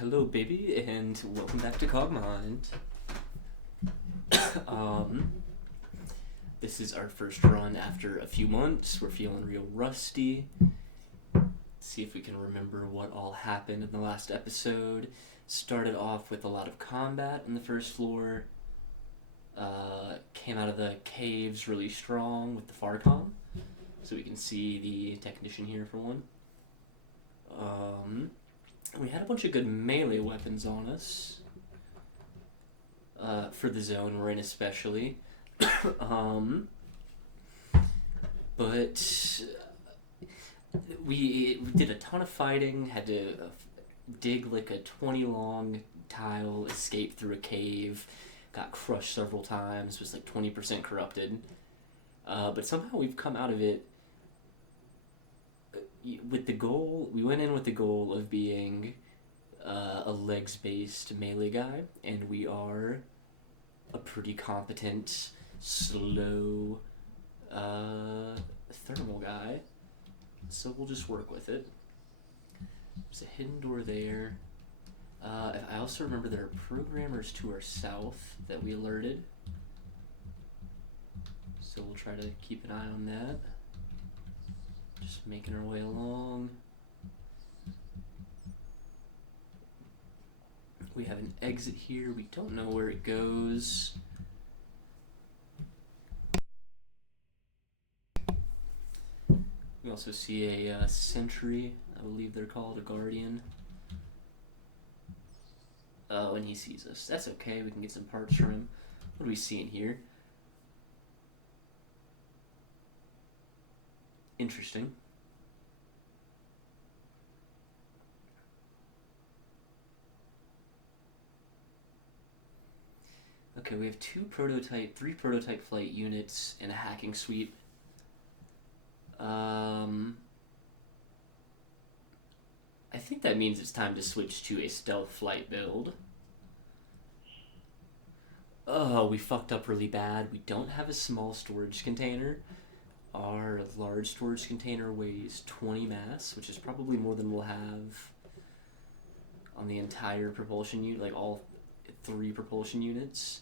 Hello, baby, and welcome back to Cogmind. um, this is our first run after a few months. We're feeling real rusty. See if we can remember what all happened in the last episode. Started off with a lot of combat on the first floor. Came out of the caves really strong with the Farcom. So we can see the technician here for one. We had a bunch of good melee weapons on us. For the zone we're in especially. But we did a ton of fighting, had to dig like a 20 long tile, escape through a cave, got crushed several times, was like 20% corrupted. But somehow we've come out of it with the goal. We went in with the goal of being a legs-based melee guy, and we are a pretty competent, slow thermal guy. So we'll just work with it. There's a hidden door there. I also remember there are programmers to our south that we alerted. So we'll try to keep an eye on that. Just making our way along. We have an exit here. We don't know where it goes. We also see a sentry. I believe they're called a guardian. Oh, and he sees us. That's okay. We can get some parts from him. What do we see in here? Interesting. Okay, we have three prototype flight units and a hacking suite. I think that means it's time to switch to a stealth flight build. Oh, we fucked up really bad. We don't have a small storage container. Our large storage container weighs 20 mass, which is probably more than we'll have on the entire propulsion unit, like all 3 propulsion units.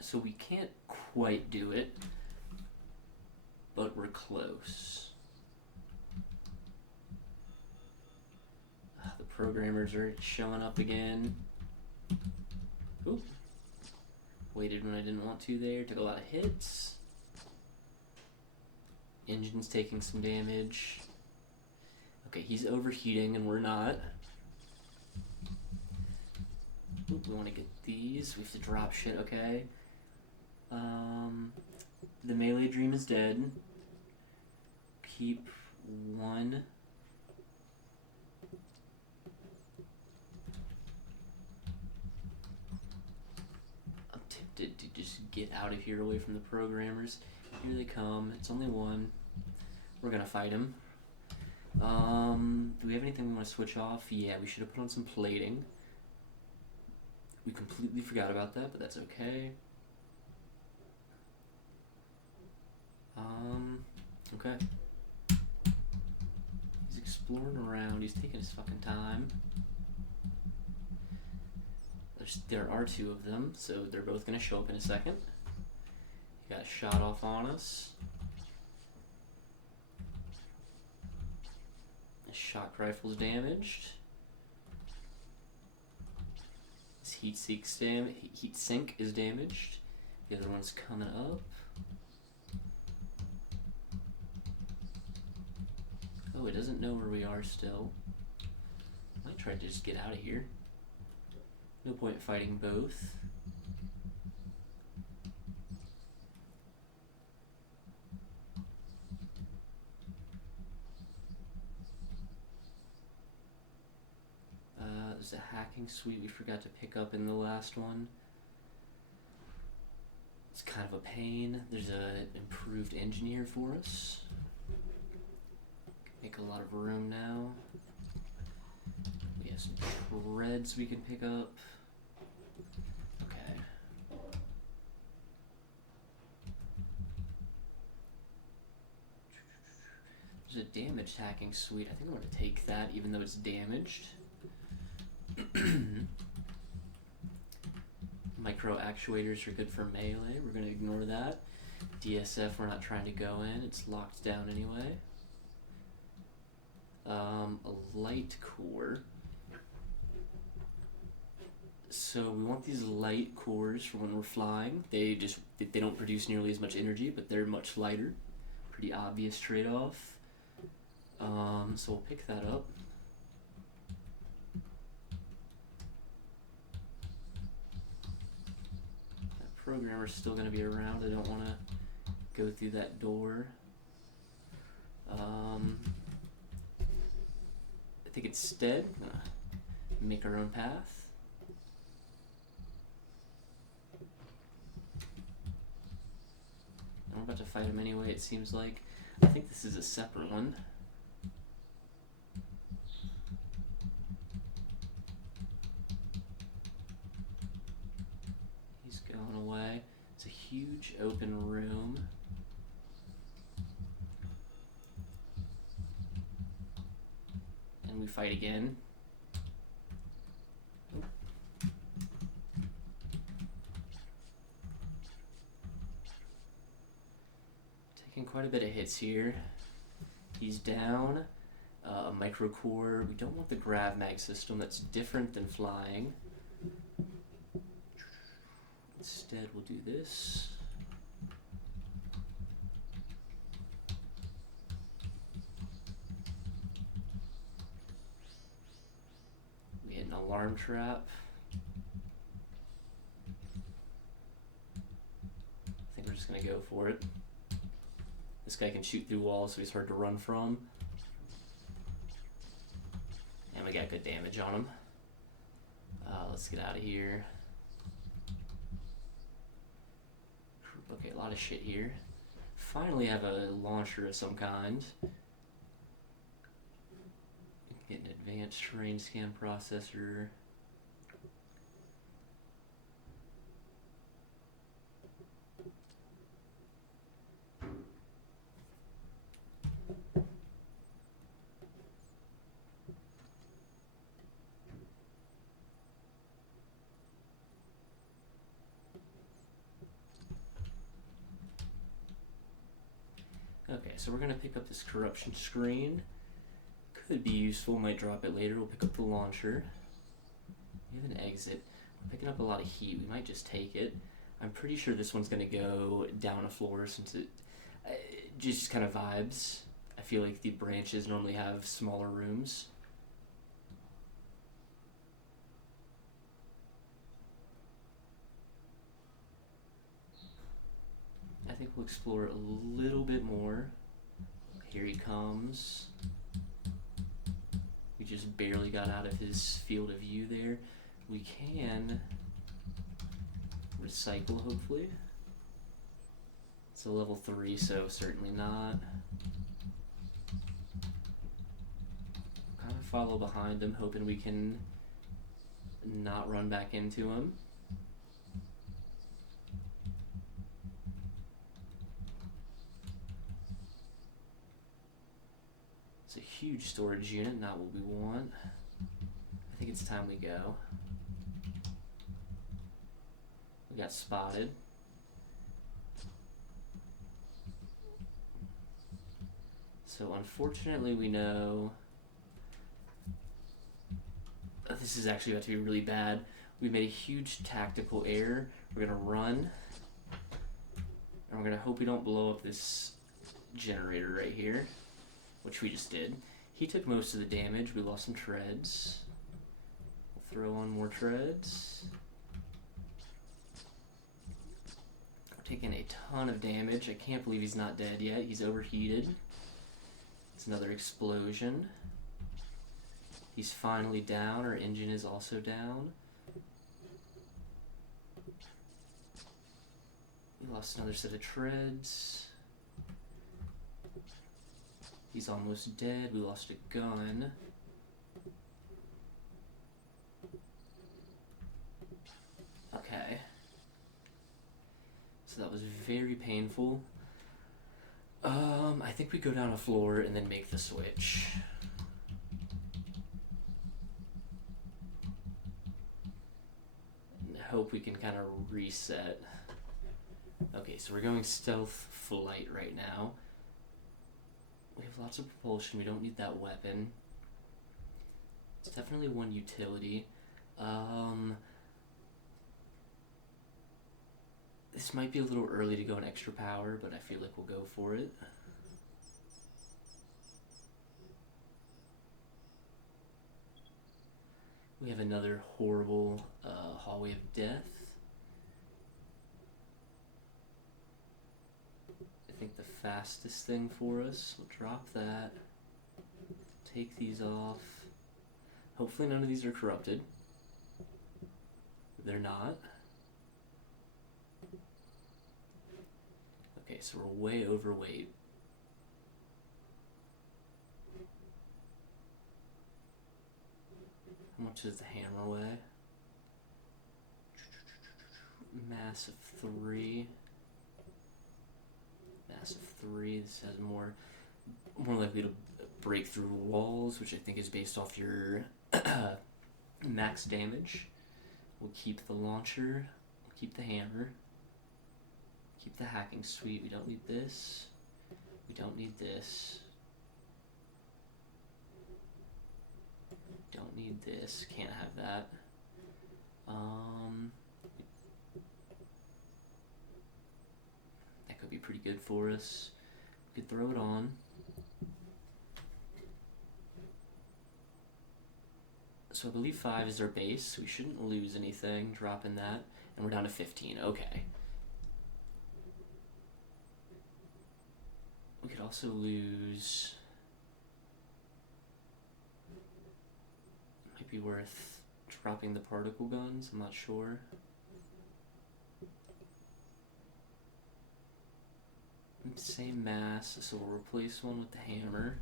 So we can't quite do it, but we're close. The programmers are showing up again. Ooh. Waited when I didn't want to there. Took a lot of hits. Engine's taking some damage. Okay, he's overheating and we're not. Ooh, we want to get these. We have to drop shit, okay. The melee dream is dead. Keep 1. I'm tempted to just get out of here away from the programmers. Here they come. It's only 1. We're gonna fight him. Do we have anything we want to switch off? Yeah, we should have put on some plating. We completely forgot about that, but that's okay. Okay. He's exploring around. He's taking his fucking time. There are 2 of them, so they're both going to show up in a second. He got a shot off on us. His shock rifle's damaged. His heat sink is damaged. The other one's coming up. Oh, it doesn't know where we are still. Might try to just get out of here. No point fighting both. There's a hacking suite we forgot to pick up in the last one. It's kind of a pain. There's an improved engine here for us. Make a lot of room now. We have some treads we can pick up. Okay. There's a damaged hacking suite. I think I'm going to take that even though it's damaged. Micro actuators are good for melee. We're going to ignore that. DSF we're not trying to go in. It's locked down anyway. A light core. So we want these light cores for when we're flying. They don't produce nearly as much energy, but they're much lighter. Pretty obvious trade-off. So we'll pick that up. That programmer's still going to be around. I don't want to go through that door. I think instead, I'm going to make our own path. And we're about to fight him anyway, it seems like. I think this is a separate one. He's going away. It's a huge open room. And we fight again. Taking quite a bit of hits here. He's down. A micro core. We don't want the grav mag system. That's different than flying. Instead, we'll do this. We hit an alarm trap. I think we're just gonna go for it. This guy can shoot through walls, so he's hard to run from. And we got good damage on him. Let's get out of here. Okay, a lot of shit here. Finally have a launcher of some kind. Get an advanced terrain scan processor. Okay, so we're going to pick up this corruption screen. Could be useful, might drop it later. We'll pick up the launcher. We have an exit. We're picking up a lot of heat. We might just take it. I'm pretty sure this one's going to go down a floor since it just kind of vibes. I feel like the branches normally have smaller rooms. I think we'll explore a little bit more. Here he comes. We just barely got out of his field of view there. We can recycle, hopefully. It's a level 3, so certainly not. Kind of follow behind him, hoping we can not run back into him. It's a huge storage unit, not what we want. I think it's time we go. We got spotted. So unfortunately we know this is actually about to be really bad. We made a huge tactical error. We're gonna run. And we're gonna hope we don't blow up this generator right here, which we just did. He took most of the damage. We lost some treads. We'll throw on more treads. We're taking a ton of damage. I can't believe he's not dead yet. He's overheated. It's another explosion. He's finally down. Our engine is also down. We lost another set of treads. He's almost dead. We lost a gun. Okay. So that was very painful. I think we go down a floor and then make the switch. And hope we can kind of reset. Okay, so we're going stealth flight right now. We have lots of propulsion. We don't need that weapon. It's definitely one utility. This might be a little early to go in extra power, but I feel like we'll go for it. We have another horrible hallway of death. I think the fastest thing for us, we'll drop that. Take these off. Hopefully none of these are corrupted. They're not. Okay, so we're way overweight. How much does the hammer weigh? Mass of 3. Mass of 3. This has more likely to break through walls, which I think is based off your max damage. We'll keep the launcher. We'll keep the hammer. Keep the hacking suite. We don't need this. We don't need this. Don't need this. Can't have that. That could be pretty good for us. We could throw it on. So I believe 5 is our base, so we shouldn't lose anything dropping that. And we're down to 15. Okay. We could also lose... Might be worth dropping the particle guns, I'm not sure. Same mass, so we'll replace one with the hammer.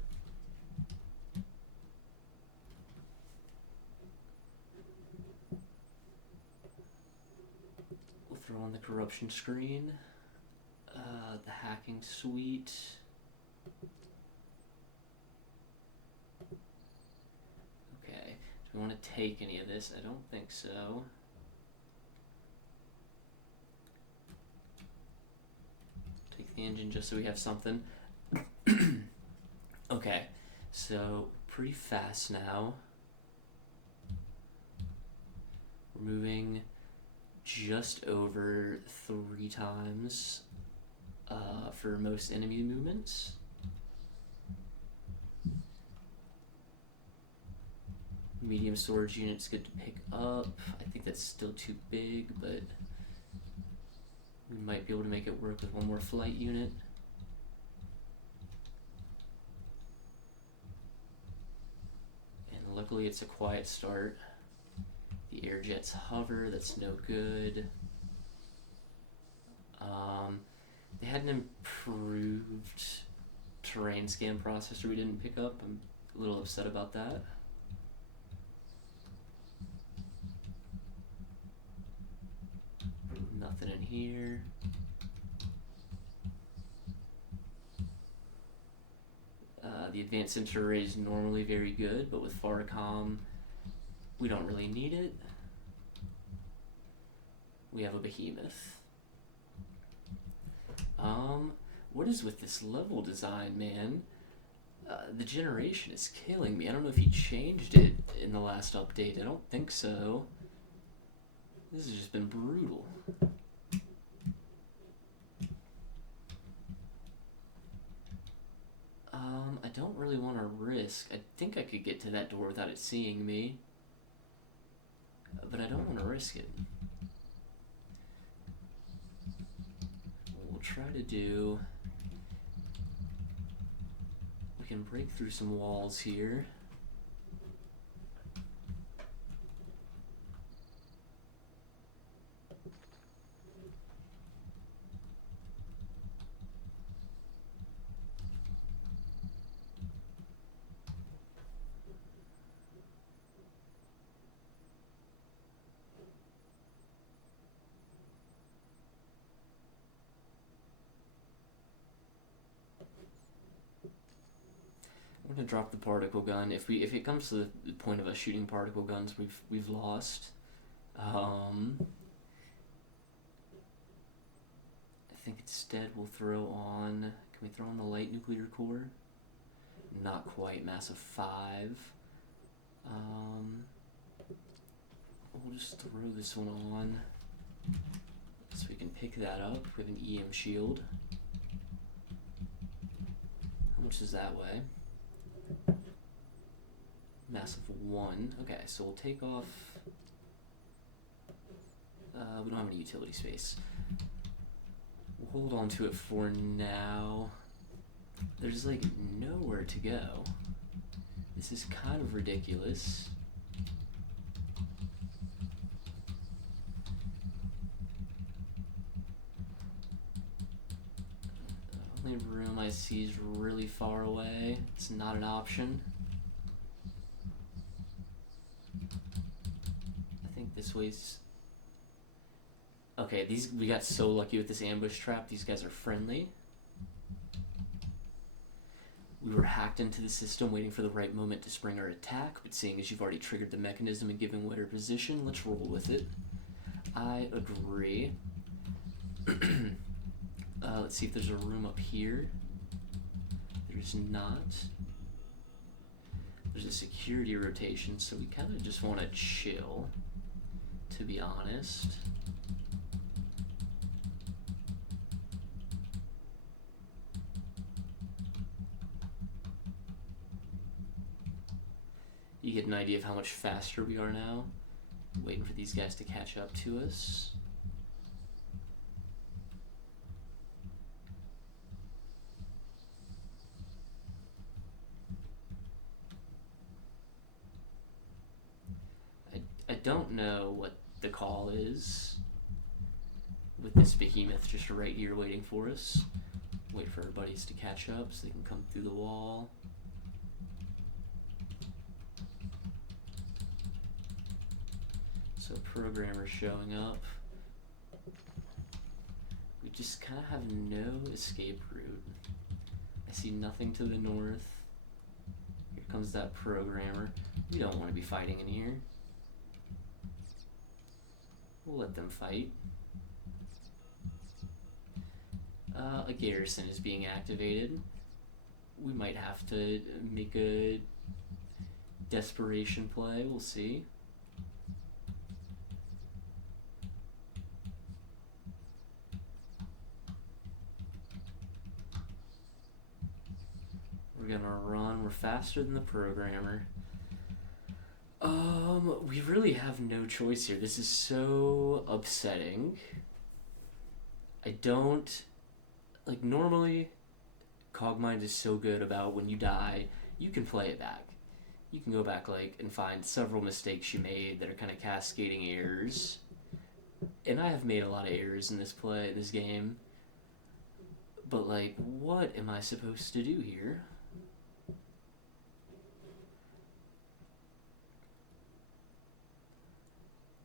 We'll throw on the corruption screen. The hacking suite. Okay, do we want to take any of this? I don't think so. Take the engine just so we have something. Okay, so pretty fast now. We're moving just over 3 times for most enemy movements. Medium storage unit's good to pick up. I think that's still too big, but we might be able to make it work with one more flight unit. And luckily it's a quiet start. The air jets hover, that's no good. They had an improved terrain scan processor we didn't pick up. I'm a little upset about that. Nothing in here. The advanced center array is normally very good, but with Faracom, we don't really need it. We have a behemoth. What is with this level design, man? The generation is killing me. I don't know if he changed it in the last update. I don't think so. This has just been brutal. I don't really want to risk. I think I could get to that door without it seeing me. But I don't want to risk it. What we'll try to do... We can break through some walls here. We're gonna drop the particle gun. If it comes to the point of us shooting particle guns, we've lost. I think instead we'll throw on. Can we throw on the light nuclear core? Not quite. Mass of 5. We'll just throw this one on so we can pick that up. We have an EM shield. How much does that weigh? Mass of 1. Okay, so we'll take off. We don't have any utility space. We'll hold on to it for now. There's like nowhere to go. This is kind of ridiculous. The only room I see is really far away. It's not an option. I think this way's... Okay, we got so lucky with this ambush trap. These guys are friendly. We were hacked into the system waiting for the right moment to spring our attack, but seeing as you've already triggered the mechanism and given away our position, let's roll with it. I agree. Let's see if there's a room up here. There's not. There's a security rotation, so we kind of just want to chill, to be honest. You get an idea of how much faster we are now. Waiting for these guys to catch up to us. I don't know what the call is with this behemoth just right here waiting for us. Wait for our buddies to catch up so they can come through the wall. So programmer showing up. We just kind of have no escape route. I see nothing to the north. Here comes that programmer. We don't want to be fighting in here. We'll let them fight. A garrison is being activated. We might have to make a desperation play. We'll see. We're gonna run. We're faster than the programmer. We really have no choice here. This is so upsetting. I don't... Like, normally, Cogmind is so good about when you die, you can play it back. You can go back, like, and find several mistakes you made that are kind of cascading errors. And I have made a lot of errors in this game. But, like, what am I supposed to do here?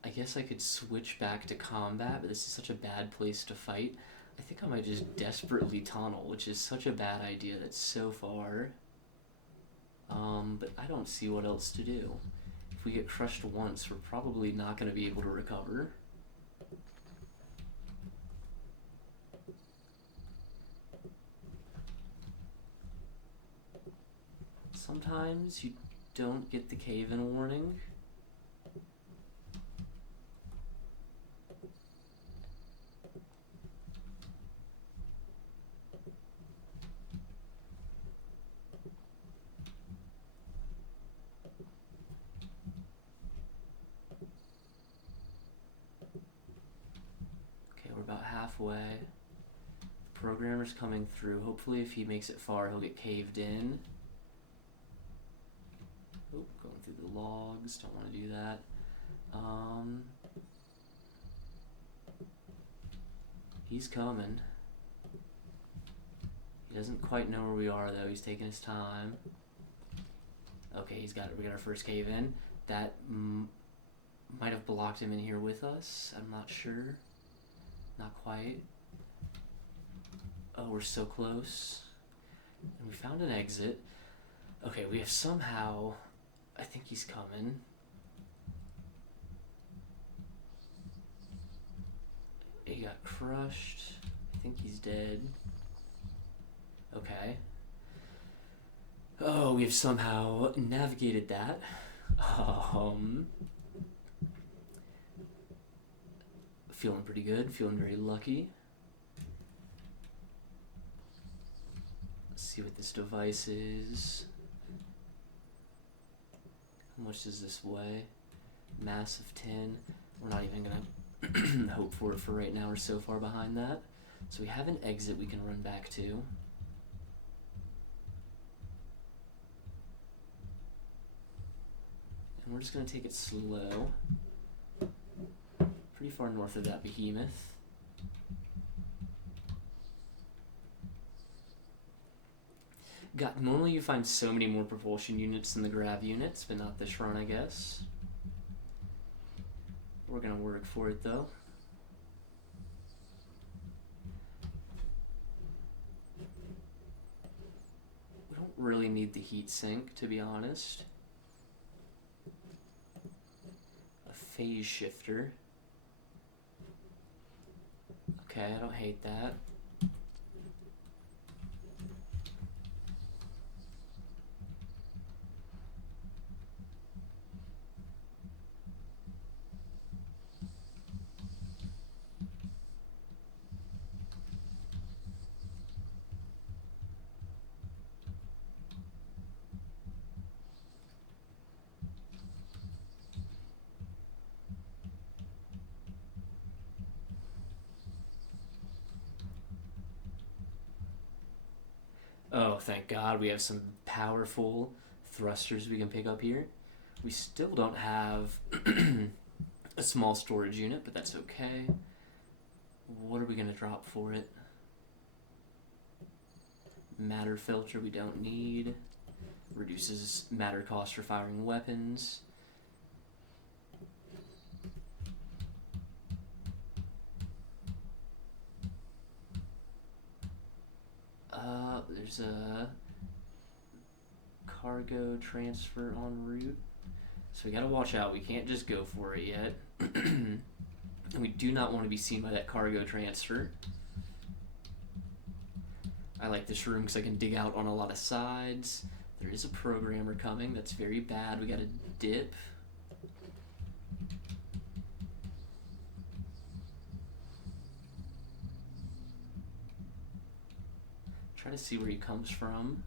I guess I could switch back to combat, but this is such a bad place to fight. I think I might just desperately tunnel, which is such a bad idea that's so far. But I don't see what else to do. If we get crushed once, we're probably not going to be able to recover. Sometimes you don't get the cave-in warning. Halfway. The programmer's coming through. Hopefully if he makes it far, he'll get caved in. Oh, going through the logs. Don't want to do that. He's coming. He doesn't quite know where we are, though. He's taking his time. Okay, we got our first cave in. That might have blocked him in here with us. I'm not sure. Not quite. Oh, we're so close. And we found an exit. Okay, we have somehow... I think he's coming. He got crushed. I think he's dead. Okay. Oh, we've somehow navigated that. Feeling pretty good. Feeling very lucky. Let's see what this device is. How much does this weigh? Mass of 10. We're not even gonna hope for it for right now. We're so far behind that. So we have an exit we can run back to. And we're just gonna take it slow. Pretty far north of that behemoth. Normally you find so many more propulsion units than the grav units, but not this run, I guess. We're gonna work for it though. We don't really need the heat sink, to be honest. A phase shifter. Okay, I don't hate that. Oh, thank God we have some powerful thrusters we can pick up here. We still don't have a small storage unit, but that's okay. What are we going to drop for it? Matter filter we don't need. Reduces matter cost for firing weapons. There's a cargo transfer en route. So we gotta watch out. We can't just go for it yet. And we do not want to be seen by that cargo transfer. I like this room because I can dig out on a lot of sides. There is a programmer coming. That's very bad. We gotta dip. Try to see where he comes from.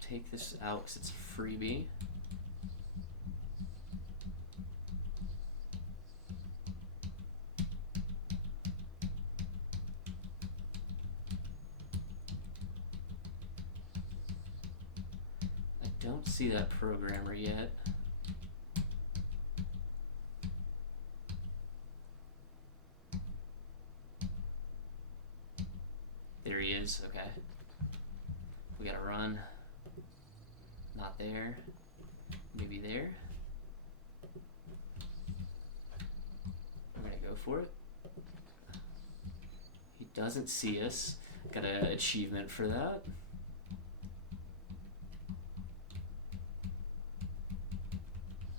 Take this out because it's a freebie. I don't see that programmer yet. There he is, okay. We gotta run. Not there. Maybe there. We're gonna go for it. He doesn't see us. Got an achievement for that.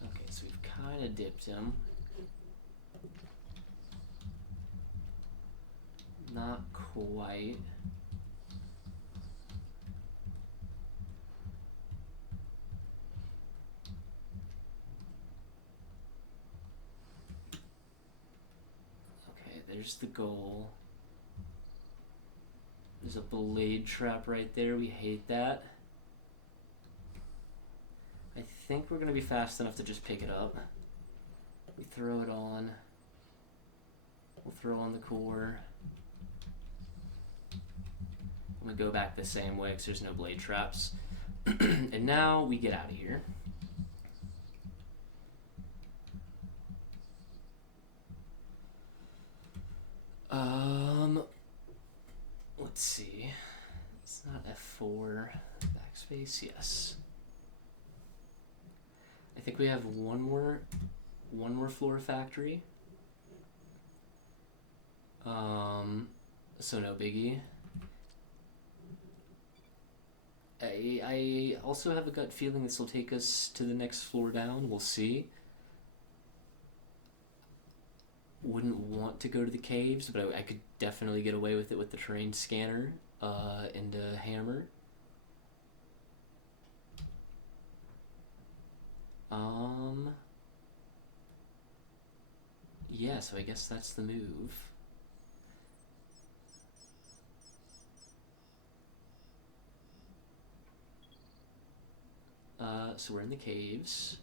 Okay, so we've kind of dipped him. Not quite. Okay, there's the goal. There's a blade trap right there. We hate that. I think we're going to be fast enough to just pick it up. We throw it on. We'll throw on the core. I'm going to go back the same way because there's no blade traps. And now we get out of here. Let's see. It's not F4. Backspace, yes. I think we have one more floor factory. So no biggie. I also have a gut feeling this will take us to the next floor down. We'll see. Wouldn't want to go to the caves, but I could definitely get away with it with the terrain scanner and a hammer. Yeah, so I guess that's the move. So we're in the caves.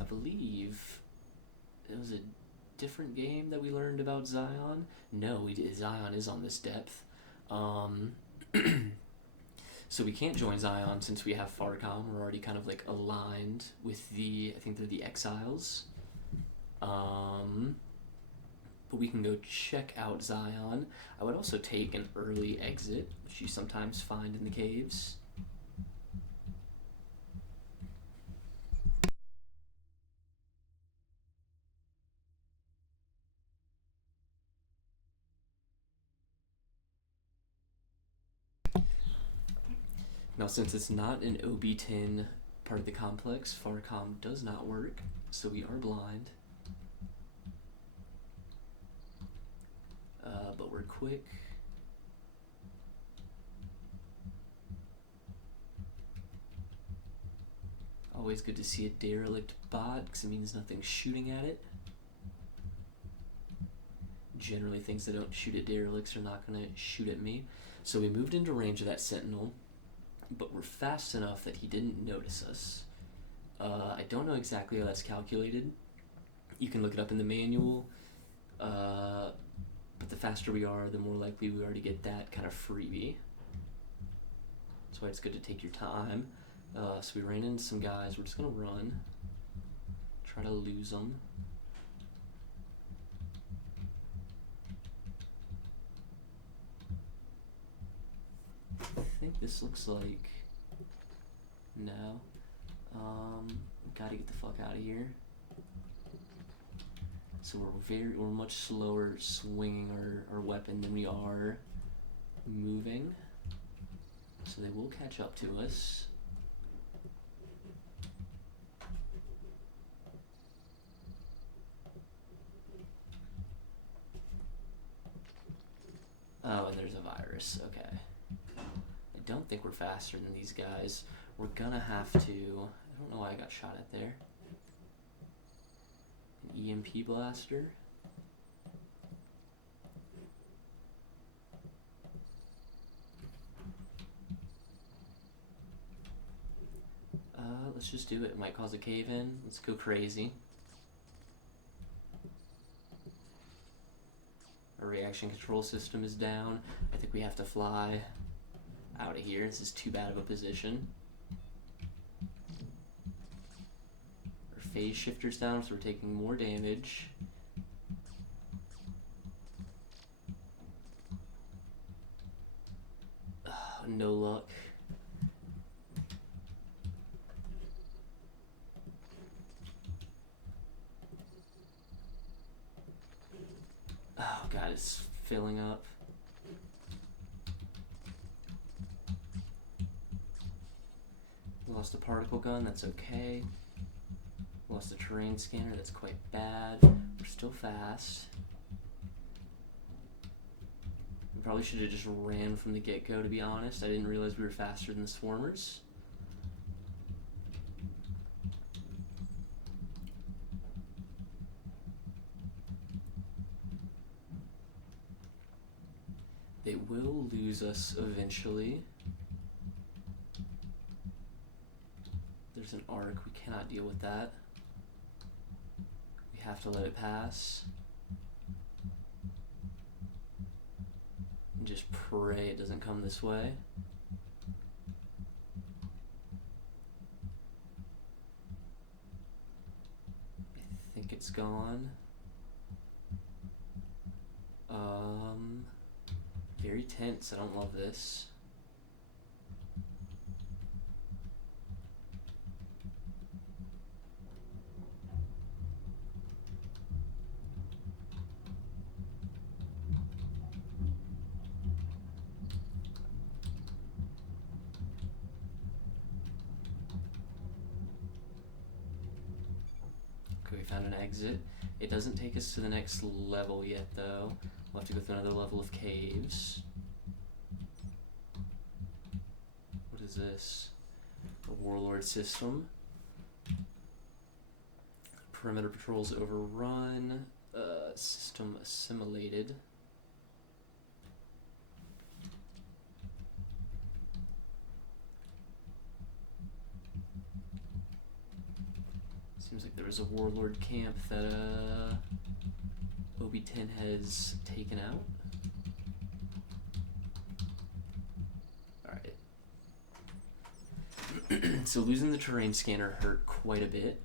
I believe it was a different game that we learned about Zion. No, we did. Zion is on this depth. So we can't join Zion since we have Farcom. We're already kind of like aligned with I think they're the Exiles. But we can go check out Zion. I would also take an early exit, which you sometimes find in the caves. Now, since it's not an OB10 part of the complex, Farcom does not work, so we are blind. But we're quick. Always good to see a derelict bot, because it means nothing's shooting at it. Generally, things that don't shoot at derelicts are not going to shoot at me. So we moved into range of that sentinel, but we're fast enough that he didn't notice us. I don't know exactly how that's calculated. You can look it up in the manual, but the faster we are, the more likely we are to get that kind of freebie. That's why it's good to take your time. So we ran into some guys. We're just going to run. Try to lose them. I think this looks like... No. Gotta get the fuck out of here. So we're much slower swinging our weapon than we are moving. So they will catch up to us. Oh, and there's a virus. Okay. I don't think we're faster than these guys. We're gonna have to... I don't know why I got shot at there. An EMP blaster. Let's just do it. It might cause a cave-in. Let's go crazy. Our reaction control system is down. I think we have to fly out of here. This is too bad of a position. Our phase shifter's down, so we're taking more damage. No luck. Oh god, it's filling up. Lost a particle gun, that's okay. Lost a terrain scanner, that's quite bad. We're still fast. We probably should have just ran from the get-go, to be honest. I didn't realize we were faster than the swarmers. They will lose us eventually. There's an arc, we cannot deal with that. We have to let it pass. And just pray it doesn't come this way. I think it's gone. Very tense, I don't love this. we found an exit. It doesn't take us to the next level yet, though. We'll have to go through another level of caves. What is this? A warlord system. Perimeter patrols overrun. System assimilated. Seems like there was a warlord camp that OB-10 has taken out. Alright. So losing the terrain scanner hurt quite a bit.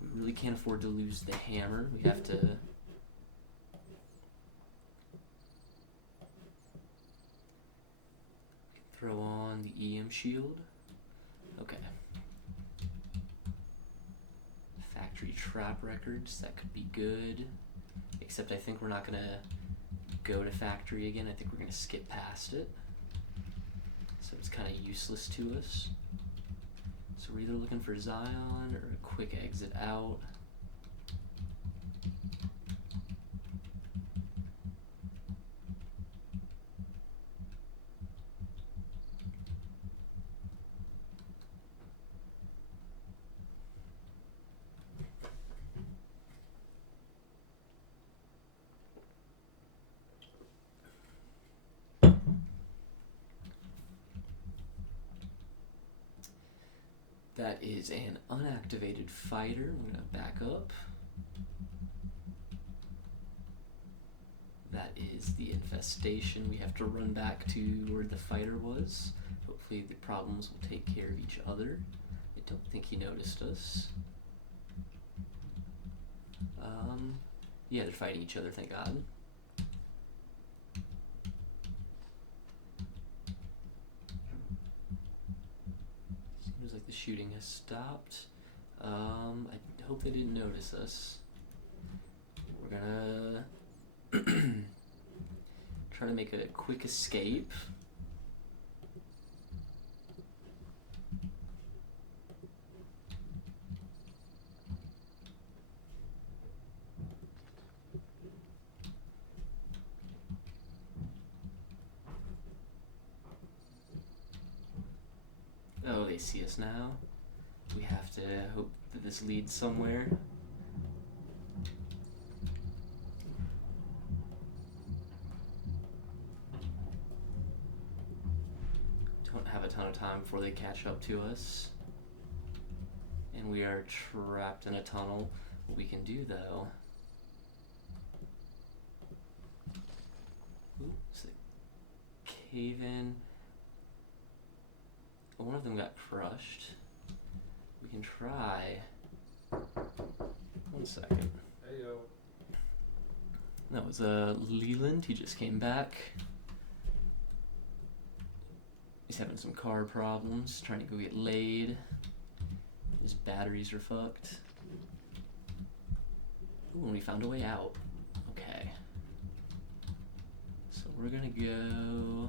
We really can't afford to lose the hammer. We have to throw on the EM shield. Okay. Factory trap records, that could be good. Except I think we're not gonna go to factory again. I think we're gonna skip past it. So it's kind of useless to us. So we're either looking for Zion or a quick exit out. That is an unactivated fighter. I'm gonna back up. That is the infestation. We have to run back to where the fighter was. Hopefully the problems will take care of each other. I don't think he noticed us. Yeah, they're fighting each other, thank God. Seems like the shooting has stopped. I hope they didn't notice us. We're gonna try to make a quick escape. Oh, they see us now. We have to hope that this leads somewhere. Don't have a ton of time before they catch up to us. And we are trapped in a tunnel. What we can do, though... Oops, cave in. One of them got crushed. We can try. 1 second. Hey yo. That was Leland. He just came back. He's having some car problems, trying to go get laid. His batteries are fucked. Ooh, and we found a way out. Okay. So we're gonna go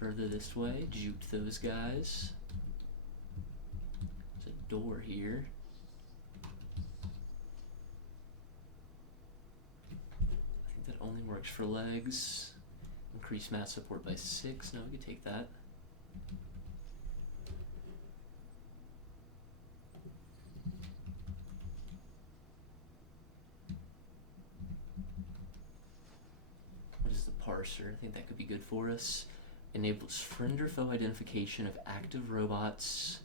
further this way, juke those guys. There's a door here. I think that only works for legs. Increase mass support by 6. No, we can take that. What is the parser? I think that could be good for us. Enables friend or foe identification of active robots.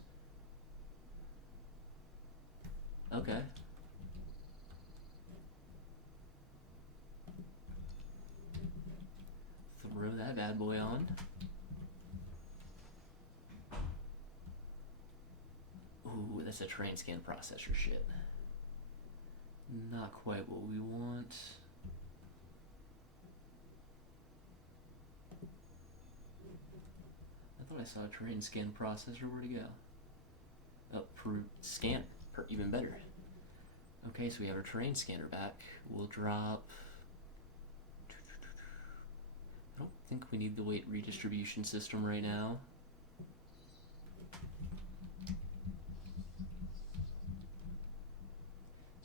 Okay. Throw that bad boy on. Ooh, that's a terrain scan processor shit. Not quite what we want. I thought I saw a terrain scan processor. Where'd it go? Oh, scan. Even better. Okay, so we have our terrain scanner back. We'll drop... I don't think we need the weight redistribution system right now.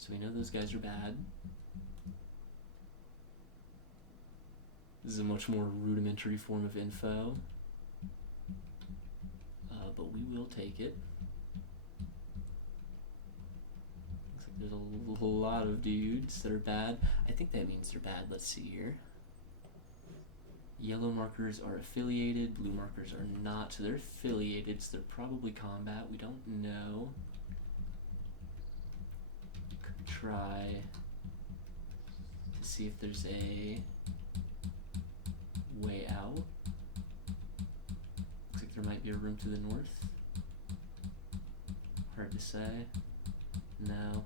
So we know those guys are bad. This is a much more rudimentary form of info. But we will take it. Looks like there's a lot of dudes that are bad. I think that means they're bad. Let's see here. Yellow markers are affiliated, blue markers are not. So they're affiliated, so they're probably combat. We don't know. Could try to see if there's a way out. Looks like there might be a room to the north. Hard to say. No.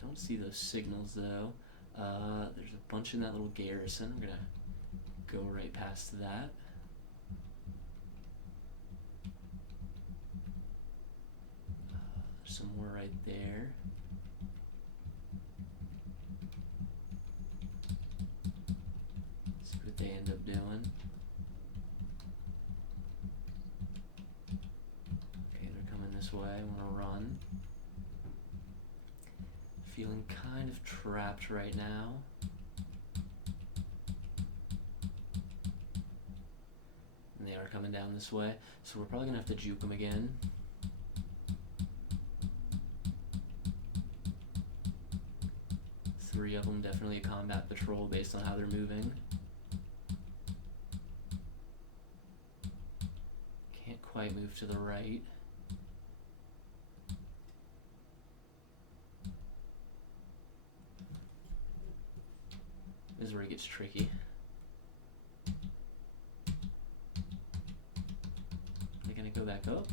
Don't see those signals though. There's a bunch in that little garrison. I'm gonna go right past that. There's some more right there. See what they end up doing. Okay, they're coming this way. I want to run. Feeling kind of trapped right now. And they are coming down this way, so we're probably gonna have to juke them again. Three of them, definitely a combat patrol based on how they're moving. Can't quite move to the right. This is where it gets tricky. They're gonna go back up.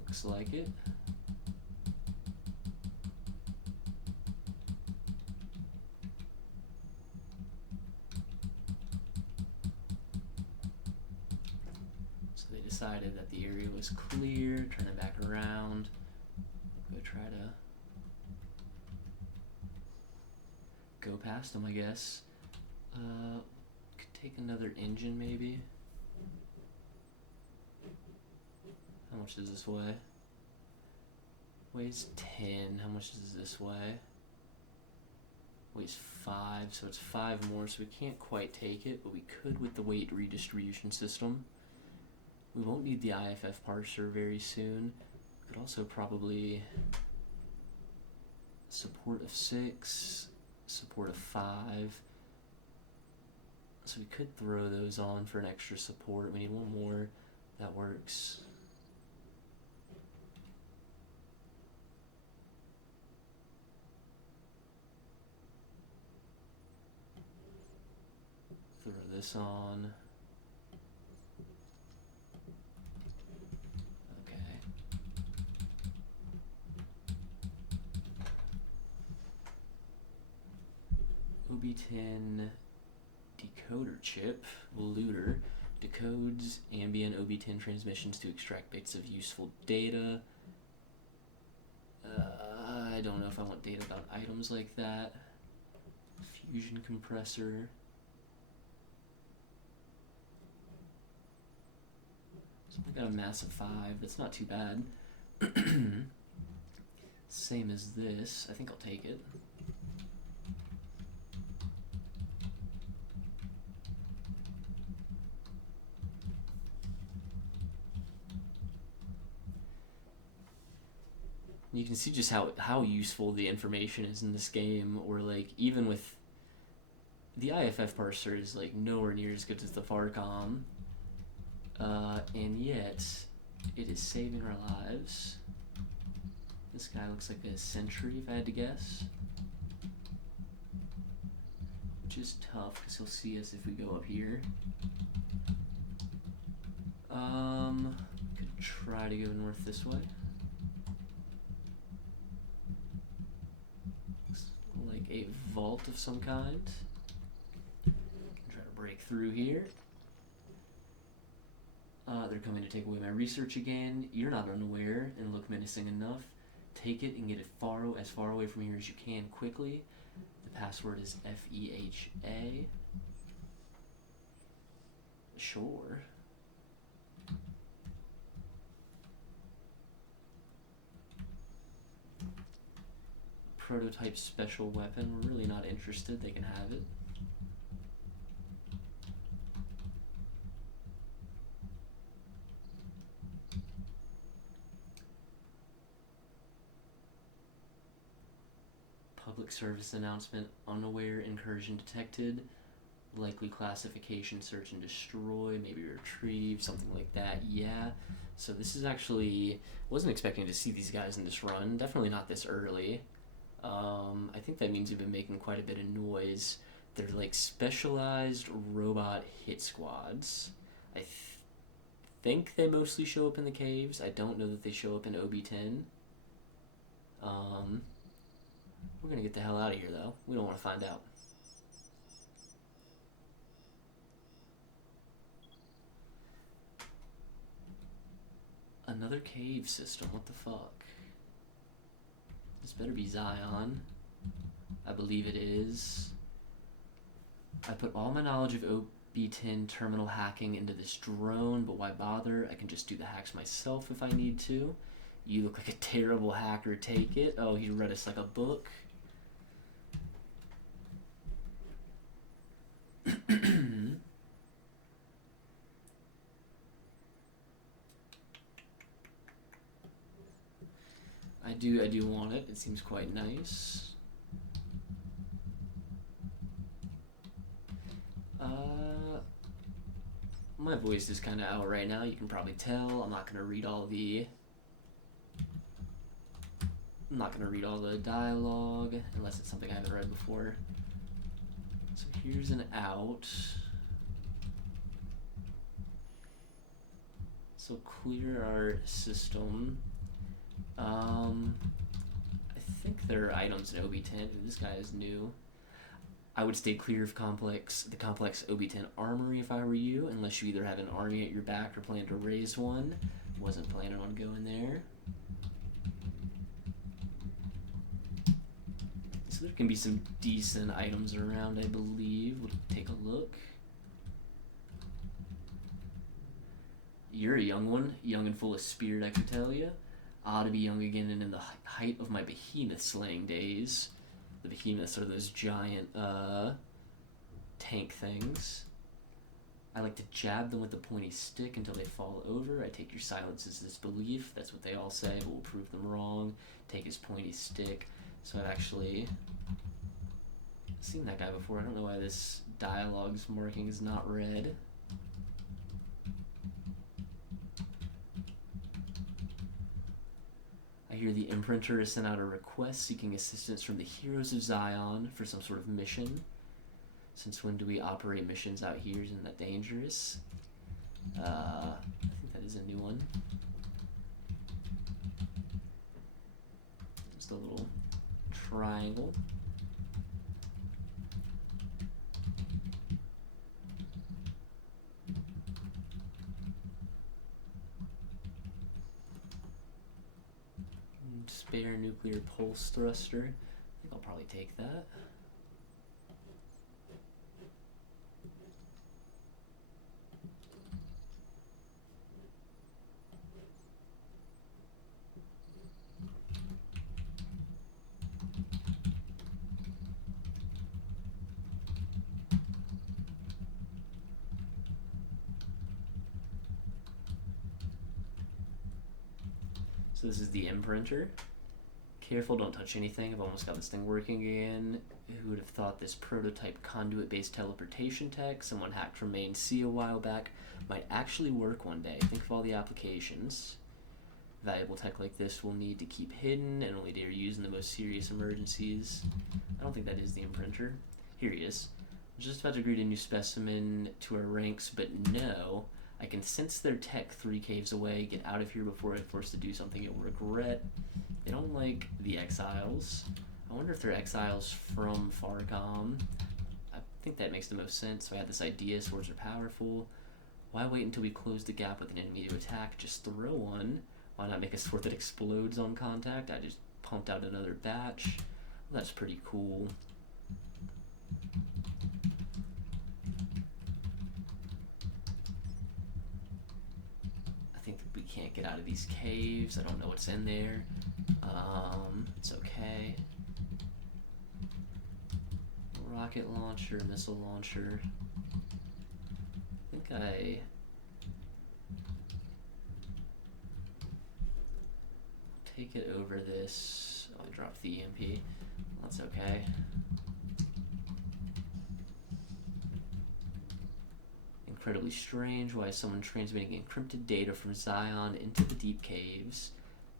Looks like it. So they decided that the area was clear, turn it back around. Go try to go past them, I guess. Could take another engine maybe. How much is this weigh? Weighs 10. How much is this weigh? Weighs 5, so it's 5 more, so we can't quite take it, but we could with the weight redistribution system. We won't need the IFF parser very soon. Could also probably support of 6, support of 5. So we could throw those on for an extra support. We need one more. That works. Throw this on. Okay. OB10 decoder chip, looter, decodes ambient OB10 transmissions to extract bits of useful data. I don't know if I want data about items like that. Fusion compressor. So I got a massive 5. That's not too bad. Same as this. I think I'll take it. You can see just how useful the information is in this game, or like even with the IFF parser is like nowhere near as good as the FARCOM, and yet it is saving our lives. This guy looks like a sentry, if I had to guess, which is tough because he'll see us if we go up here. Could try to go north this way. Looks like a vault of some kind. Try to break through here. They're coming to take away my research again. You're not unaware and look menacing enough. Take it and get it as far away from here as you can quickly. The password is FEHA. Sure. Prototype special weapon. We're really not interested. They can have it. Public service announcement. Unaware incursion detected. Likely classification, search and destroy, maybe retrieve, something like that. Yeah. So this is actually, wasn't expecting to see these guys in this run. Definitely not this early. I think that means you've been making quite a bit of noise. They're like specialized robot hit squads. I think they mostly show up in the caves. I don't know that they show up in OB10. We're gonna get the hell out of here though. We don't want to find out. Another cave system, what the fuck? This better be Zion. I believe it is. I put all my knowledge of OB10 terminal hacking into this drone, but why bother? I can just do the hacks myself if I need to. You look like a terrible hacker, take it. Oh, he read us like a book. I do want it. It seems quite nice. My voice is kind of out right now. You can probably tell. I'm not gonna read all the dialogue unless it's something I haven't read before. So here's an out. So clear our system. I think there are items in OB10. This guy is new. I would stay clear of the complex OB10 armory if I were you, unless you either have an army at your back or plan to raise one. Wasn't planning on going there. So there can be some decent items around, I believe. We'll take a look. You're a young one, young and full of spirit, I can tell you. Ought to be young again and in the height of my behemoth slaying days. The behemoths are those giant tank things. I like to jab them with the pointy stick until they fall over. I take your silence as disbelief. That's what they all say, but we'll prove them wrong. Take his pointy stick. So I've actually seen that guy before. I don't know why this dialogue's marking is not red. I hear the imprinter has sent out a request seeking assistance from the heroes of Zion for some sort of mission. Since when do we operate missions out here? Isn't that dangerous? I think that is a new one. Just a little triangle. Spare nuclear pulse thruster. I think I'll probably take that. So this is the imprinter. Careful, don't touch anything. I've almost got this thing working again. Who would have thought this prototype conduit-based teleportation tech someone hacked from main C a while back might actually work one day? Think of all the applications. Valuable tech like this will need to keep hidden and only dare use in the most serious emergencies. I don't think that is the imprinter. Here he is. I'm just about to greet a new specimen to our ranks, but no. I can sense their tech 3 caves away. Get out of here before I'm forced to do something you'll regret. They don't like the exiles. I wonder if they're exiles from Farcom. I think that makes the most sense. So I had this idea, swords are powerful. Why wait until we close the gap with an enemy to attack? Just throw one. Why not make a sword that explodes on contact? I just pumped out another batch. Well, that's pretty cool. I think we can't get out of these caves. I don't know what's in there. It's okay. Rocket launcher, missile launcher. I think I... take it over this. Oh, I dropped the EMP. That's okay. Incredibly strange. Why is someone transmitting encrypted data from Zion into the deep caves?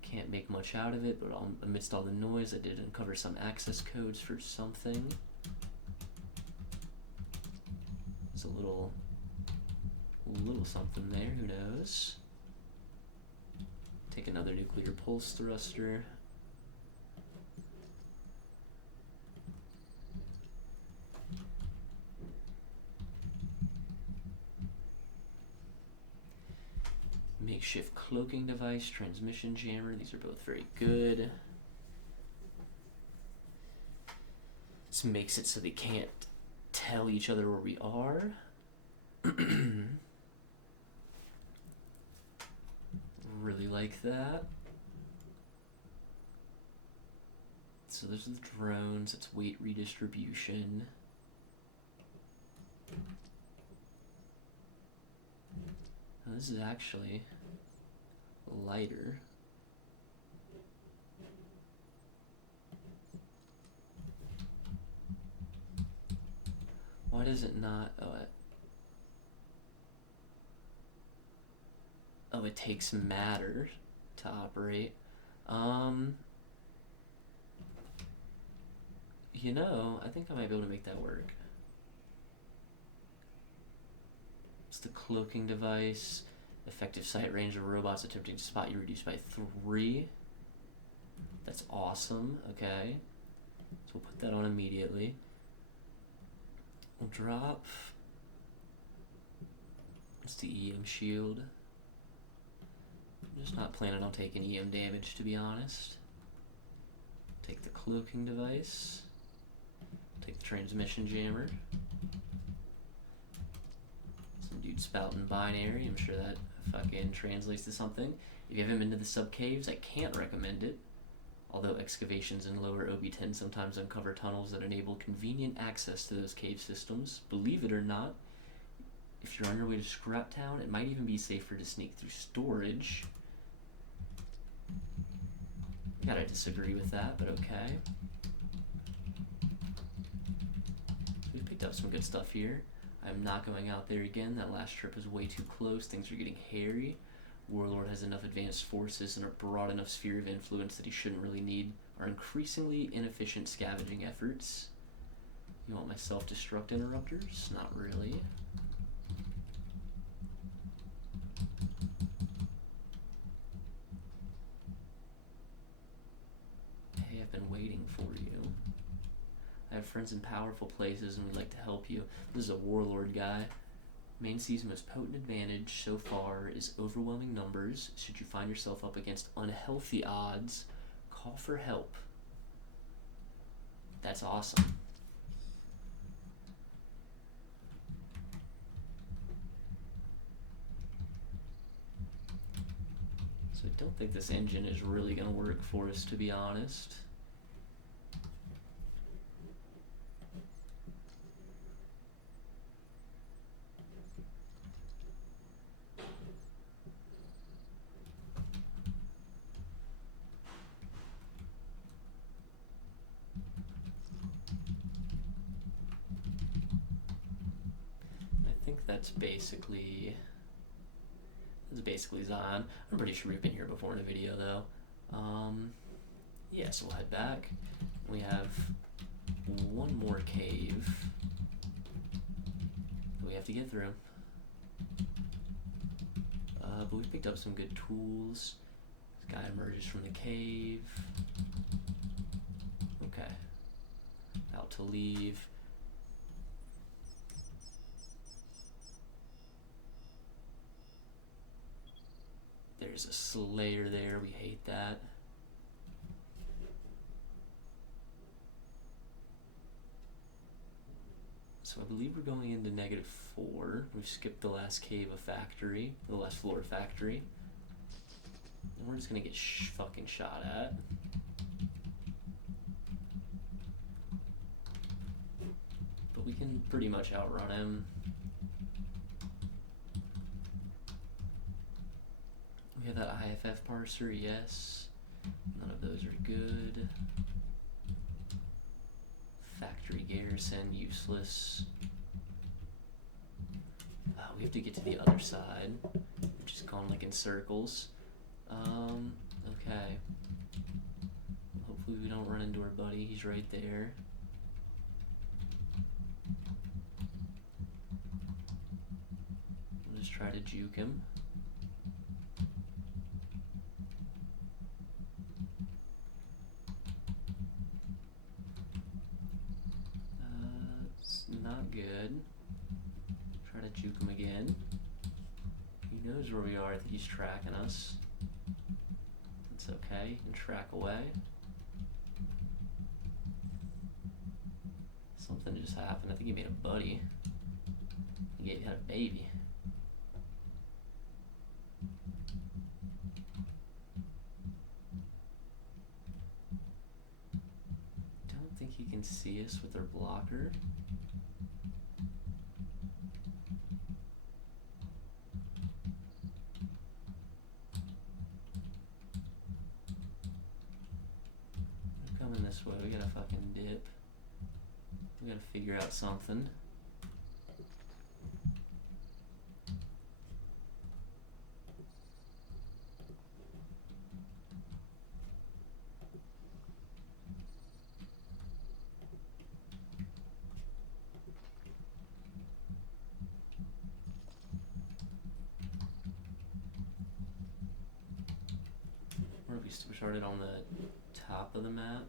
Can't make much out of it, but amidst all the noise, I did uncover some access codes for something. There's a little something there, who knows? Take another nuclear pulse thruster. Makeshift cloaking device, transmission jammer. These are both very good. This makes it so they can't tell each other where we are. Really like that. So those are the drones. It's weight redistribution. Now this is actually lighter. Why does it not? Oh, it takes matter to operate. You know, I think I might be able to make that work. It's the cloaking device. Effective sight range of robots attempting to spot you reduced by 3. That's awesome. Okay. So we'll put that on immediately. We'll drop. It's the EM shield. I'm just not planning on taking EM damage, to be honest. Take the cloaking device. Take the transmission jammer. Some dude spouting binary. I'm sure that fucking translates to something. If you haven't been to the sub-caves, I can't recommend it. Although excavations in lower OB10 sometimes uncover tunnels that enable convenient access to those cave systems. Believe it or not, if you're on your way to Scrap Town, it might even be safer to sneak through storage. I gotta disagree with that, but okay. We've picked up some good stuff here. I'm not going out there again. That last trip was way too close. Things are getting hairy. Warlord has enough advanced forces and a broad enough sphere of influence that he shouldn't really need our increasingly inefficient scavenging efforts. You want my self-destruct interrupters? Not really. Hey, I've been waiting for you. I have friends in powerful places and we'd like to help you. This is a warlord guy. Main C's most potent advantage so far is overwhelming numbers. Should you find yourself up against unhealthy odds, call for help. That's awesome. So I don't think this engine is really going to work for us, to be honest. That's basically Zion. I'm pretty sure we've been here before in a video though. Yeah, so we'll head back. We have one more cave that we have to get through. But we've picked up some good tools. This guy emerges from the cave. Okay. About to leave. There's a Slayer there. We hate that. So I believe we're going into -4. We've skipped the last cave of factory, the last floor of factory. And we're just gonna get fucking shot at. But we can pretty much outrun him. We have that IFF parser, yes. None of those are good. Factory garrison, useless. We have to get to the other side. We're just going like in circles. Okay. Hopefully we don't run into our buddy. He's right there. We'll just try to juke him. It's not good. Try to juke him again. He knows where we are. I think he's tracking us. It's okay. He can track away. Something just happened. I think he made a buddy. He had a baby. Don't think he can see us with our blocker. This way, we gotta fucking dip. We gotta figure out something. We started on the top of the map.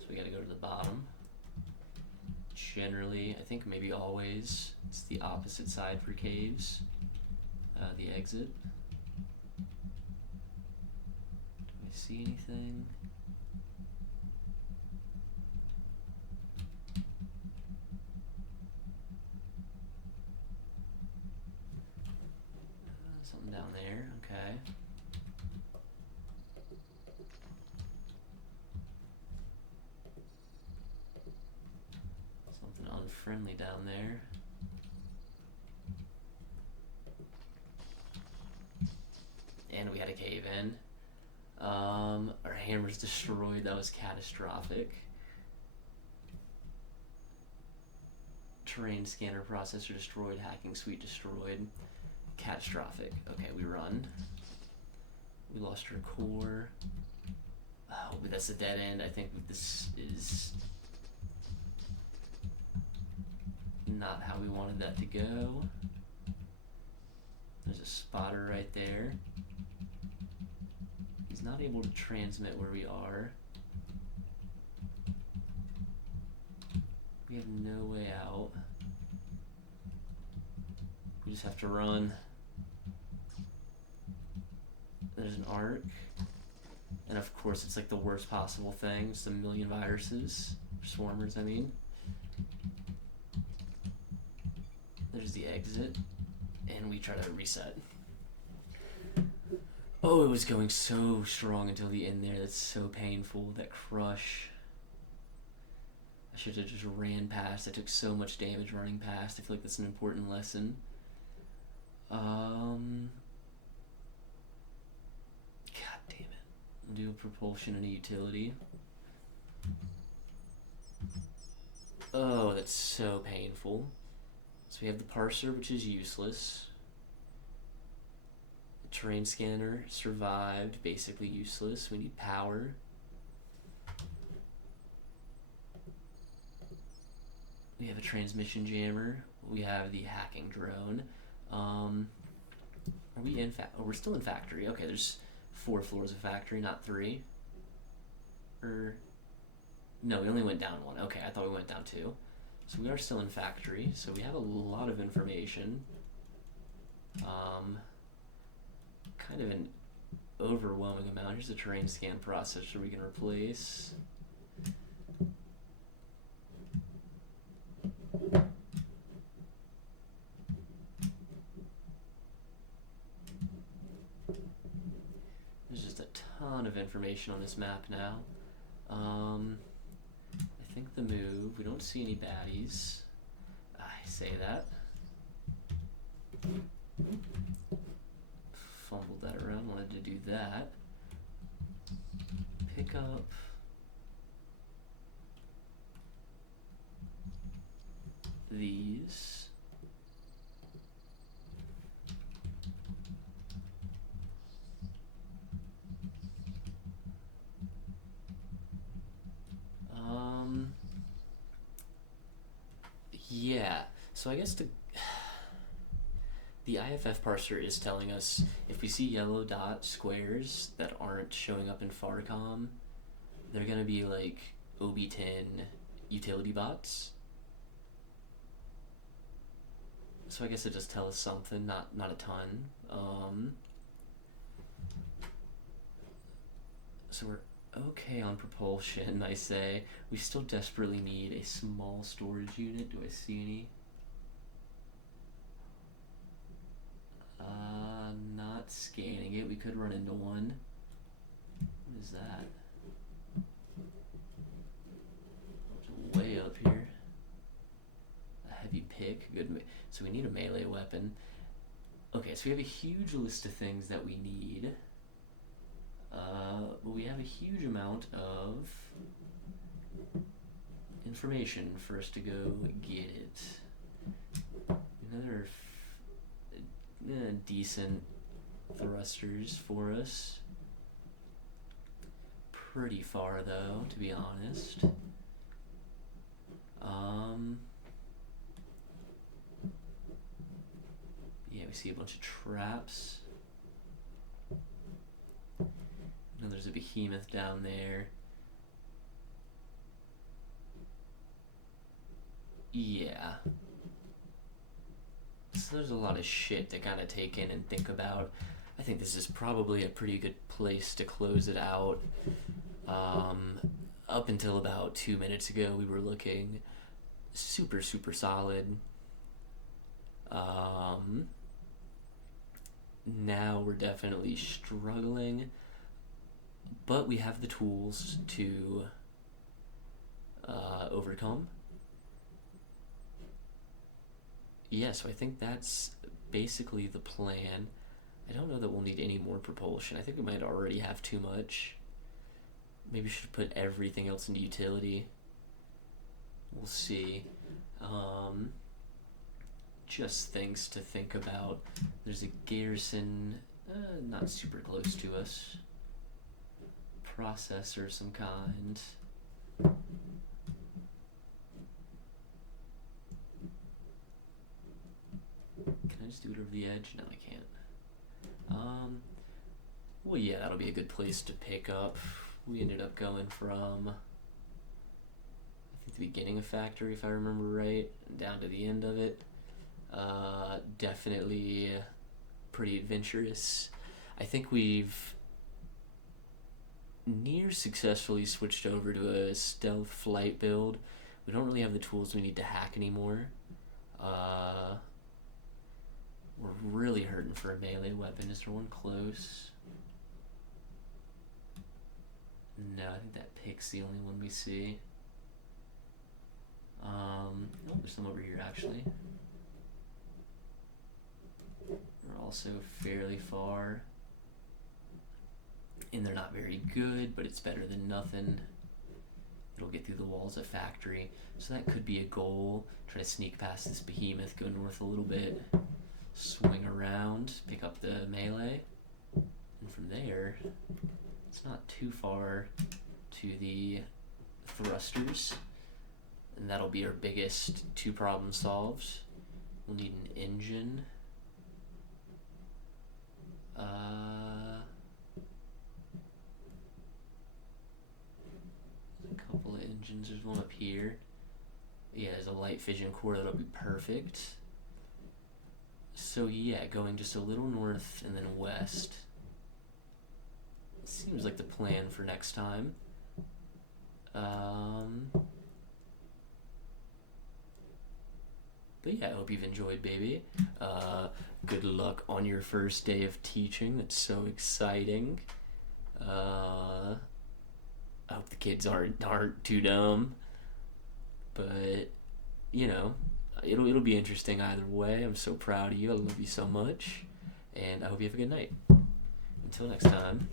So we gotta go to the bottom. Generally, I think maybe always, it's the opposite side for caves. The exit. Do I see anything? Something down there, okay. Friendly down there. And we had a cave in. Our hammer's destroyed. That was catastrophic. Terrain scanner processor destroyed. Hacking suite destroyed. Catastrophic. Okay, we run. We lost our core. Oh, but that's a dead end. I think this is not how we wanted that to go. There's a spotter right there. He's not able to transmit where we are. We have no way out. We just have to run. There's an arc. And of course it's like the worst possible thing. It's a million viruses. Swarmers, I mean. There's the exit. And we try to reset. Oh, it was going so strong until the end there. That's so painful. That crush. I should have just ran past. I took so much damage running past. I feel like that's an important lesson. God damn it. Do a propulsion and a utility. Oh, that's so painful. So we have the parser, which is useless. The terrain scanner survived, basically useless. We need power. We have a transmission jammer. We have the hacking drone. Are we in we're still in factory. Okay, there's 4 floors of factory, not 3. No, we only went down 1. Okay, I thought we went down 2. So we are still in factory, so we have a lot of information. Kind of an overwhelming amount. Here's a terrain scan processor we can replace. There's just a ton of information on this map now. I think the move, we don't see any baddies. I say that. Fumbled that around, wanted to do that. Pick up these. Yeah, so I guess the IFF parser is telling us if we see yellow dot squares that aren't showing up in FARCOM, they're gonna be like OB10 utility bots. So I guess it just tells us something, not a ton. So we're okay on propulsion, I say. We still desperately need a small storage unit. Do I see any? Not scanning it. We could run into one. What is that? It's way up here. A heavy pick. Good. So we need a melee weapon. Okay, so we have a huge list of things that we need. But we have a huge amount of information for us to go get it. Another decent thrusters for us. Pretty far though, to be honest. Yeah, we see a bunch of traps. And there's a behemoth down there. Yeah. So there's a lot of shit to kind of take in and think about. I think this is probably a pretty good place to close it out. Up until about 2 minutes ago, we were looking super solid. Now we're definitely struggling, but we have the tools to overcome. Yeah, so I think that's basically the plan. I don't know that we'll need any more propulsion. I think we might already have too much. Maybe we should put everything else into utility. We'll see. Just things to think about. There's a garrison not super close to us. Processor of some kind. Can I just do it over the edge? No, I can't. Well, yeah, that'll be a good place to pick up. We ended up going from, I think, the beginning of factory, if I remember right, down to the end of it. Definitely pretty adventurous. I think we've near successfully switched over to a stealth flight build. We don't really have the tools we need to hack anymore. We're really hurting for a melee weapon. Is there one close? No, I think that pick's the only one we see. Oh, there's some over here actually. We're also fairly far. And they're not very good, but it's better than nothing. It'll get through the walls at factory. So that could be a goal. Try to sneak past this behemoth, go north a little bit, swing around, pick up the melee. And from there, it's not too far to the thrusters. And that'll be our biggest 2 problems solved. We'll need an engine. A couple of engines. There's one up here. Yeah, there's a light fission core that'll be perfect. So yeah, going just a little north and then west. seems like the plan for next time. But yeah, I hope you've enjoyed, baby. Good luck on your first day of teaching. That's so exciting. I hope the kids aren't too dumb. But you know, it'll be interesting either way. I'm so proud of you. I love you so much, and I hope you have a good night. Until next time.